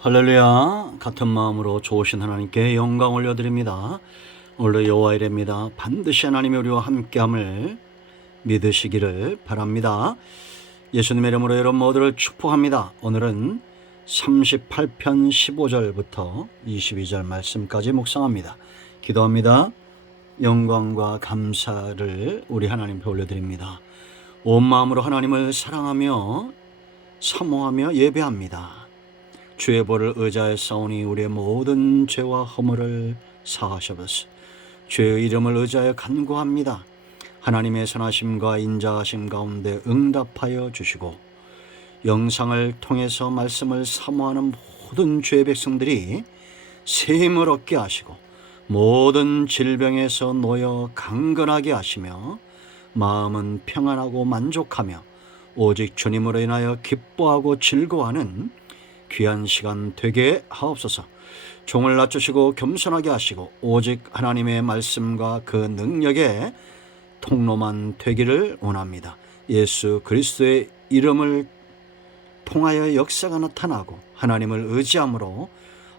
할렐루야. 같은 마음으로 좋으신 하나님께 영광 올려드립니다. 오늘도 여호와 이레입니다. 반드시 하나님이 우리와 함께함을 믿으시기를 바랍니다. 예수님의 이름으로 여러분 모두를 축복합니다. 오늘은 38편 15절부터 22절 말씀까지 묵상합니다. 기도합니다. 영광과 감사를 우리 하나님께 올려드립니다. 온 마음으로 하나님을 사랑하며 사모하며 예배합니다. 주의 벌을 의지하였사오니 우리의 모든 죄와 허물을 사하셔서 주의 이름을 의지하여 간구합니다. 하나님의 선하심과 인자하심 가운데 응답하여 주시고 영상을 통해서 말씀을 사모하는 모든 주의 백성들이 새 힘을 얻게 하시고 모든 질병에서 놓여 강건하게 하시며 마음은 평안하고 만족하며 오직 주님으로 인하여 기뻐하고 즐거워하는 귀한 시간 되게 하옵소서. 종을 낮추시고 겸손하게 하시고 오직 하나님의 말씀과 그 능력의 통로만 되기를 원합니다. 예수 그리스도의 이름을 통하여 역사가 나타나고 하나님을 의지함으로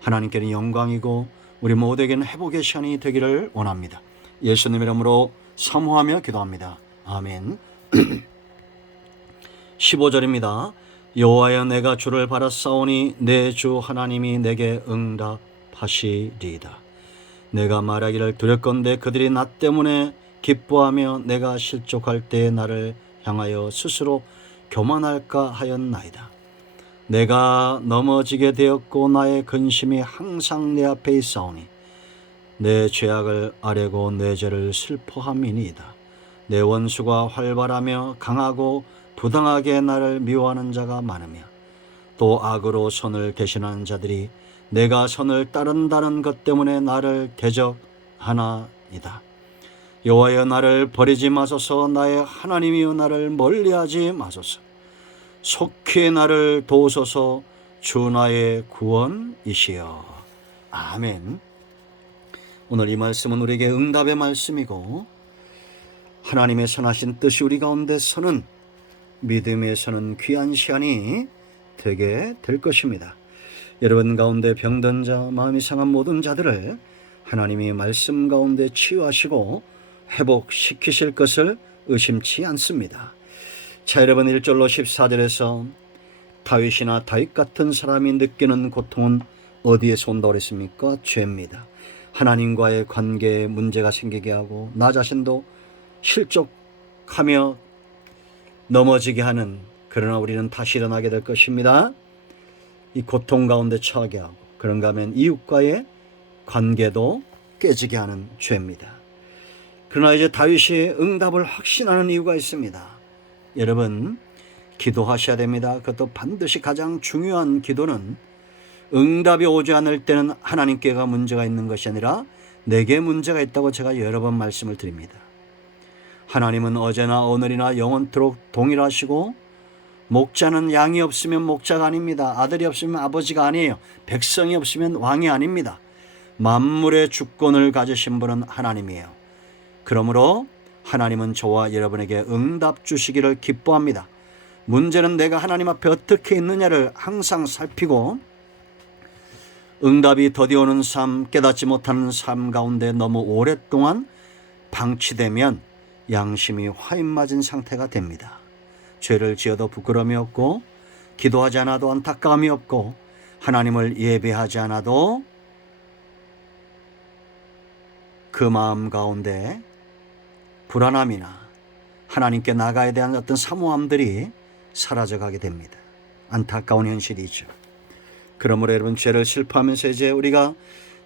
하나님께는 영광이고 우리 모두에게는 회복의 시간이 되기를 원합니다. 예수님 이름으로 사모하며 기도합니다. 아멘. 15절입니다. 여호와여 내가 주를 바라사오니 내 주 하나님이 내게 응답하시리이다. 내가 말하기를 두렵건대 그들이 나 때문에 기뻐하며 내가 실족할 때에 나를 향하여 스스로 교만할까 하였나이다. 내가 넘어지게 되었고 나의 근심이 항상 내 앞에 있사오니 내 죄악을 아뢰고 내 죄를 슬퍼함이니이다. 내 원수가 활발하며 강하고 부당하게 나를 미워하는 자가 많으며 또 악으로 선을 대신하는 자들이 내가 선을 따른다는 것 때문에 나를 대적하나이다. 여호와여 나를 버리지 마소서. 나의 하나님이여 나를 멀리하지 마소서. 속히 나를 도우소서. 주 나의 구원이시여. 아멘. 오늘 이 말씀은 우리에게 응답의 말씀이고 하나님의 선하신 뜻이 우리 가운데 서는 믿음에서는 귀한 시간이 되게 될 것입니다. 여러분 가운데 병든 자, 마음이 상한 모든 자들을 하나님이 말씀 가운데 치유하시고 회복시키실 것을 의심치 않습니다. 자, 여러분 1절로 14절에서 다윗이나 다윗 같은 사람이 느끼는 고통은 어디에서 온다고 그랬습니까? 죄입니다. 하나님과의 관계에 문제가 생기게 하고 나 자신도 실족하며 넘어지게 하는, 그러나 우리는 다시 일어나게 될 것입니다. 이 고통 가운데 처하게 하고 그런가 하면 이웃과의 관계도 깨지게 하는 죄입니다. 그러나 이제 다윗이 응답을 확신하는 이유가 있습니다. 여러분 기도하셔야 됩니다. 그것도 반드시 가장 중요한 기도는 응답이 오지 않을 때는 하나님께가 문제가 있는 것이 아니라 내게 문제가 있다고 제가 여러 번 말씀을 드립니다. 하나님은 어제나 오늘이나 영원토록 동일하시고 목자는 양이 없으면 목자가 아닙니다. 아들이 없으면 아버지가 아니에요. 백성이 없으면 왕이 아닙니다. 만물의 주권을 가지신 분은 하나님이에요. 그러므로 하나님은 저와 여러분에게 응답 주시기를 기뻐합니다. 문제는 내가 하나님 앞에 어떻게 있느냐를 항상 살피고 응답이 더디오는 삶, 깨닫지 못하는 삶 가운데 너무 오랫동안 방치되면 양심이 화인 맞은 상태가 됩니다. 죄를 지어도 부끄러움이 없고 기도하지 않아도 안타까움이 없고 하나님을 예배하지 않아도 그 마음 가운데 불안함이나 하나님께 나가야 대한 어떤 사모함들이 사라져가게 됩니다. 안타까운 현실이죠. 그러므로 여러분 죄를 슬퍼하면서 이제 우리가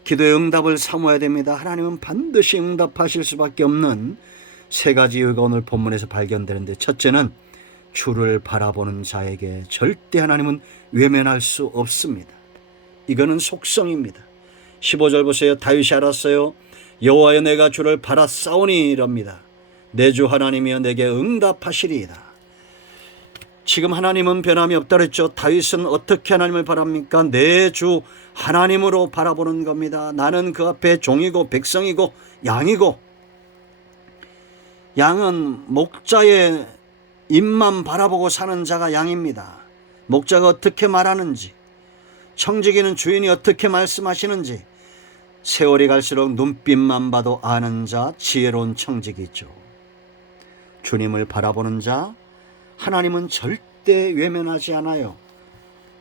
기도의 응답을 사모해야 됩니다. 하나님은 반드시 응답하실 수밖에 없는 세 가지 이유가 오늘 본문에서 발견되는데, 첫째는 주를 바라보는 자에게 절대 하나님은 외면할 수 없습니다. 이거는 속성입니다. 15절 보세요. 다윗이 알았어요. 여호와여 내가 주를 바라싸우니 이럽니다. 내 주 하나님이여 내게 응답하시리이다. 지금 하나님은 변함이 없다 그랬죠. 다윗은 어떻게 하나님을 바랍니까? 내 주 하나님으로 바라보는 겁니다. 나는 그 앞에 종이고 백성이고 양이고, 양은 목자의 입만 바라보고 사는 자가 양입니다. 목자가 어떻게 말하는지, 청지기는 주인이 어떻게 말씀하시는지 세월이 갈수록 눈빛만 봐도 아는 자, 지혜로운 청지기죠. 주님을 바라보는 자, 하나님은 절대 외면하지 않아요.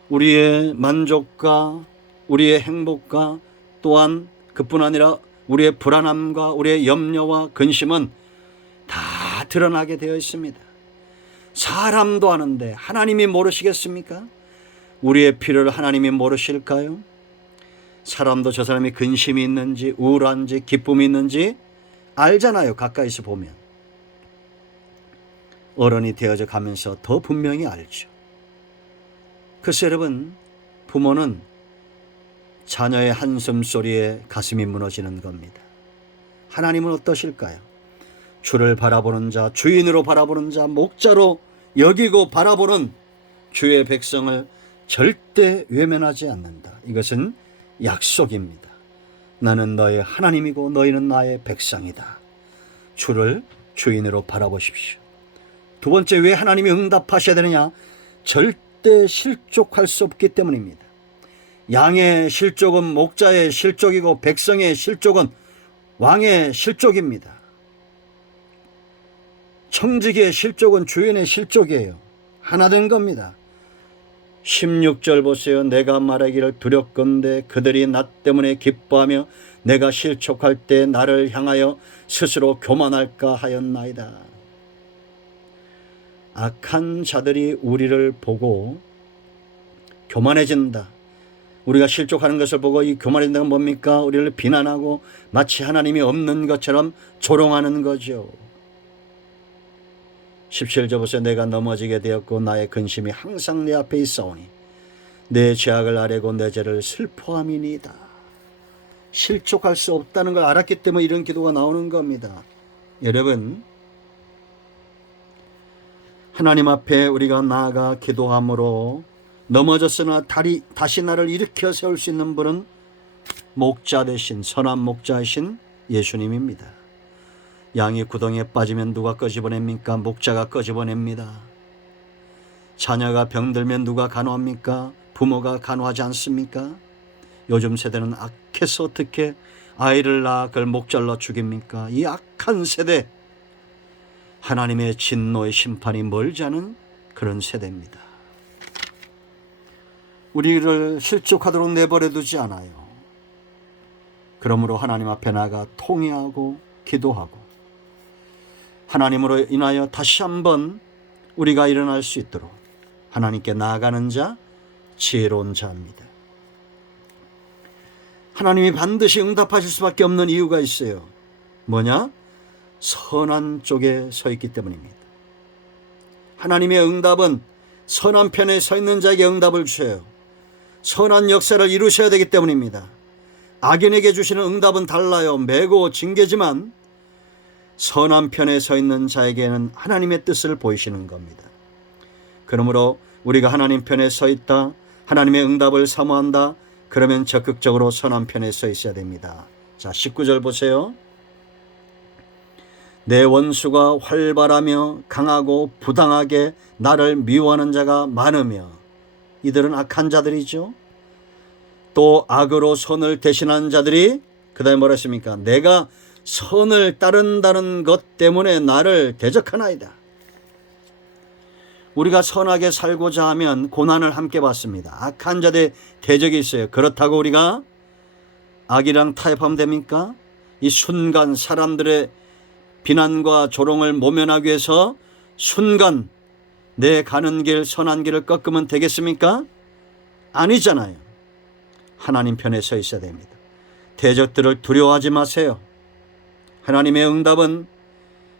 우리의 만족과 우리의 행복과 또한 그뿐 아니라 우리의 불안함과 우리의 염려와 근심은 다 드러나게 되어 있습니다. 사람도 아는데 하나님이 모르시겠습니까? 우리의 필요를 하나님이 모르실까요? 사람도 저 사람이 근심이 있는지 우울한지 기쁨이 있는지 알잖아요. 가까이서 보면. 어른이 되어져 가면서 더 분명히 알죠. 글쎄 여러분, 부모는 자녀의 한숨소리에 가슴이 무너지는 겁니다. 하나님은 어떠실까요? 주를 바라보는 자, 주인으로 바라보는 자, 목자로 여기고 바라보는 주의 백성을 절대 외면하지 않는다. 이것은 약속입니다. 나는 너의 하나님이고 너희는 나의 백성이다. 주를 주인으로 바라보십시오. 두 번째, 왜 하나님이 응답하셔야 되느냐? 절대 실족할 수 없기 때문입니다. 양의 실족은 목자의 실족이고 백성의 실족은 왕의 실족입니다. 청지기의 실족은 주인의 실족이에요. 하나 된 겁니다. 16절 보세요. 내가 말하기를 두렵건대 그들이 나 때문에 기뻐하며 내가 실족할 때 나를 향하여 스스로 교만할까 하였나이다. 악한 자들이 우리를 보고 교만해진다. 우리가 실족하는 것을 보고 이 교만해진다는 뭡니까? 우리를 비난하고 마치 하나님이 없는 것처럼 조롱하는 거죠. 17절 보세요. 내가 넘어지게 되었고 나의 근심이 항상 내 앞에 있사오니 내 죄악을 아뢰고 내 죄를 슬퍼함이니이다. 실족할 수 없다는 걸 알았기 때문에 이런 기도가 나오는 겁니다. 여러분, 하나님 앞에 우리가 나아가 기도함으로 넘어졌으나 다시 나를 일으켜 세울 수 있는 분은 목자 되신 선한 목자이신 예수님입니다. 양이 구덩이에 빠지면 누가 끄집어냅니까? 목자가 끄집어냅니다. 자녀가 병들면 누가 간호합니까? 부모가 간호하지 않습니까? 요즘 세대는 악해서 어떻게 아이를 낳아 그걸 목잘라 죽입니까? 이 악한 세대, 하나님의 진노의 심판이 멀지 않은 그런 세대입니다. 우리를 실족하도록 내버려 두지 않아요. 그러므로 하나님 앞에 나가 통회하고 기도하고 하나님으로 인하여 다시 한번 우리가 일어날 수 있도록 하나님께 나아가는 자, 지혜로운 자입니다. 하나님이 반드시 응답하실 수밖에 없는 이유가 있어요. 뭐냐? 선한 쪽에 서 있기 때문입니다. 하나님의 응답은 선한 편에 서 있는 자에게 응답을 주셔요. 선한 역사를 이루셔야 되기 때문입니다. 악인에게 주시는 응답은 달라요. 매고 징계지만 선한 편에 서 있는 자에게는 하나님의 뜻을 보이시는 겁니다. 그러므로 우리가 하나님 편에 서 있다, 하나님의 응답을 사모한다, 그러면 적극적으로 선한 편에 서 있어야 됩니다. 자, 19절 보세요. 내 원수가 활발하며 강하고 부당하게 나를 미워하는 자가 많으며, 이들은 악한 자들이죠. 또 악으로 선을 대신하는 자들이 그 다음에 뭐라 했습니까? 내가 선을 따른다는 것 때문에 나를 대적하나이다. 우리가 선하게 살고자 하면 고난을 함께 받습니다. 악한 자들의 대적이 있어요. 그렇다고 우리가 악이랑 타협하면 됩니까? 이 순간 사람들의 비난과 조롱을 모면하기 위해서 순간 내 가는 길 선한 길을 꺾으면 되겠습니까? 아니잖아요. 하나님 편에 서 있어야 됩니다. 대적들을 두려워하지 마세요. 하나님의 응답은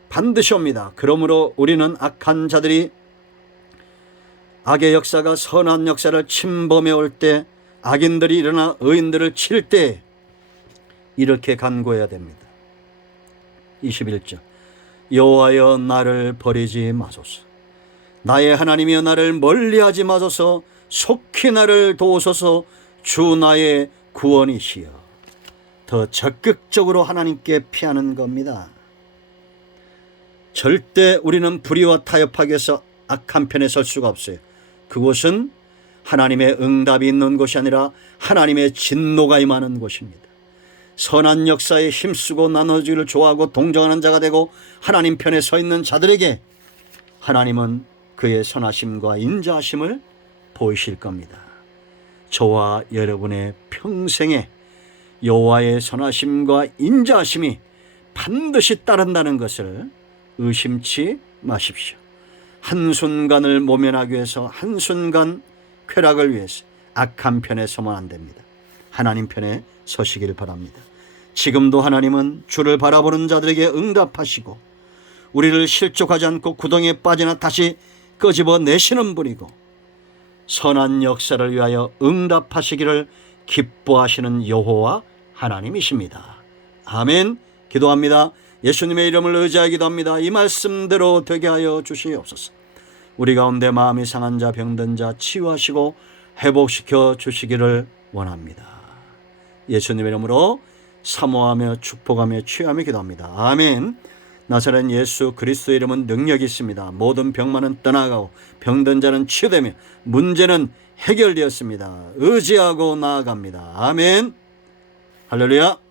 반드시 옵니다. 그러므로 우리는 악한 자들이 악의 역사가 선한 역사를 침범해 올 때, 악인들이 일어나 의인들을 칠 때 이렇게 간구해야 됩니다. 21절 여호와여 나를 버리지 마소서. 나의 하나님이여 나를 멀리하지 마소서. 속히 나를 도우소서. 주 나의 구원이시여. 더 적극적으로 하나님께 피하는 겁니다. 절대 우리는 불의와 타협하기 위해서 악한 편에 설 수가 없어요. 그곳은 하나님의 응답이 있는 곳이 아니라 하나님의 진노가 임하는 곳입니다. 선한 역사에 힘쓰고 나눠주기를 좋아하고 동정하는 자가 되고 하나님 편에 서 있는 자들에게 하나님은 그의 선하심과 인자하심을 보이실 겁니다. 저와 여러분의 평생에 여호와의 선하심과 인자하심이 반드시 따른다는 것을 의심치 마십시오. 한순간을 모면하기 위해서, 한순간 쾌락을 위해서 악한 편에 서면 안 됩니다. 하나님 편에 서시길 바랍니다. 지금도 하나님은 주를 바라보는 자들에게 응답하시고 우리를 실족하지 않고 구덩이에 빠지나 다시 끄집어 내시는 분이고 선한 역사를 위하여 응답하시기를 기뻐하시는 여호와 하나님이십니다. 아멘. 기도합니다. 예수님의 이름을 의지하여 기도합니다. 이 말씀대로 되게 하여 주시옵소서. 우리 가운데 마음이 상한 자, 병든 자 치유하시고 회복시켜 주시기를 원합니다. 예수님의 이름으로 사모하며 축복하며 취하며 기도합니다. 아멘. 나사렛 예수 그리스도의 이름은 능력이 있습니다. 모든 병만은 떠나가고 병든 자는 치유되며 문제는 해결되었습니다. 의지하고 나아갑니다. 아멘. 할렐루야.